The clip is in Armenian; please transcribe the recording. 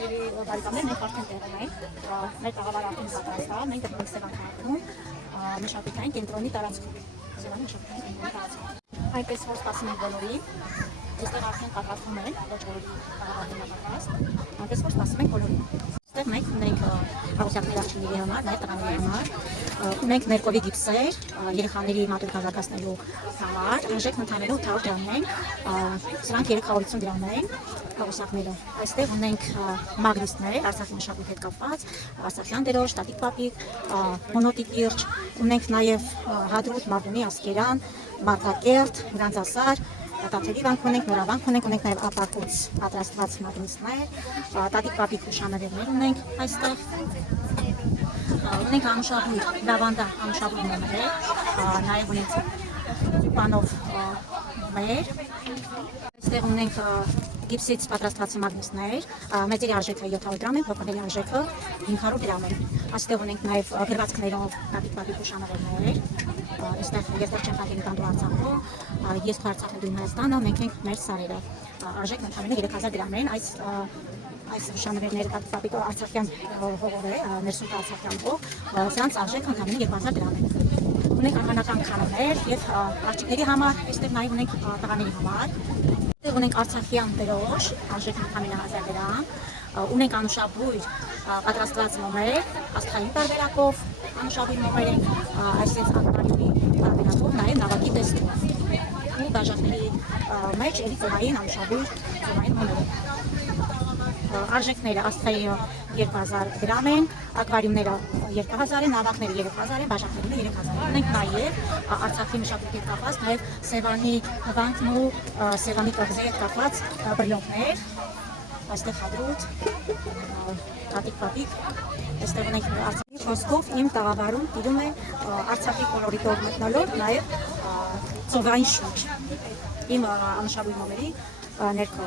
Սիրելի բարեկամներ, մենք արդեն տեղում ենք, մեր տաղավարը արդեն պատրաստ է, մենք գտնվում ենք Սևան քաղաքում, մշակութային կենտրոնի տարածքում։ Սևանի մշակութային կենտրոնի տարածքում։ Այնպես որ սպասում ենք բոլորին, այստեղ արդեն պատրաստվում են, ոչ բոլորի տաղավարն է պատրաստ, այնպես որ սպասում ենք բոլորին։ Այստեղ մենք ունենք հաղորդակցների աղջիկների համար, նաև տղաների համար, ունենք ներկովի գիպսեր, երեխաների մատուռիկան զարգացնելու համար, արժեքն ընդհանրապես 800 դրամ են, սրանք 350 դրամ են հաղորդակցները։ Այստեղ ունենք մագնիսներ, Արցախի մշակույթի հետ կապված, Արցախյան դերոշ, Տատիկ Պապիկ, Մոնոտի կիրճ, ունենք նաև Հադրութ, Մարտունի, Ասկերան, Մարտակերտ, Հրանձասար, Տաթևի վանք ունենք, նորավանք ունենք նաև ապակուց պատրաստված մագնիսներ, Տատիկ Պապիկ հուշանվերներ ունենք այստեղ, ունենք անուշաբույր, լավանդա անուշաբույր նոմեր, նաև ունենք պանով մեր, այստեղ ունենք գիպսից պատրաստված մագնիսներ, մեծերի արժեքը 700 դրամ է, փոքրերի արժեքը 500 դրամ է, այստեղ ունենք նաև գրվածքներով Տատիկ Պապիկ հուշանվերներ, այստեղ ես դեռ չեմ պատկերացնում տանդու Արցախում, ես քո Արցախն դու Հայաստանը, մենք ենք մեր սարերը, արժեքն ընդհանրապես 3000 դրամ են, այս հուշանվերները Տատիկ Պապիկը արցախյան հողով է, ներսուտ արցախյան հող, սրանց արժեքն ընդհանրապես 2000 դրամ է։ Ունենք անվանական քարոներ և աղջիկների համար, այստեղ նաև ունենք տղաների համար, այստեղ ունենք արցախյան դերոշ, արժեքն ընդհանրապես 1000 դրամ, ունենք անուշաբույր պատրաստված մոմեր, աստղային տարբերակով անուշաբույր մոմեր են, այսպես անտարյուրի տարբերակով, նաև նավակի տեսքով ու դաժախների մեջ էլի ծովային անուշաբույր ծովային մոմեր են։ Արժեքները աստղայի 2000 դրամ են, ակվարիումները 2000 են, նավակները 3000 են, բաժակները 3000 են։ Ունենք նաև Արցախի մշակույթի հետ կապված, նաև Սևանի վանքն ու Սևանի կղզի հետ կապված բրլյոնքներ, այստեղ Հադրութ, Տատիկ Պապիկ, այստեղ ունենք Արցախի խոսքով իմ տաղավարում տիրում է Արցախի կոլորիտով մթնոլորտ, նաև ծովային շունչ, իմ անուշաբույր մոմերի ներքո։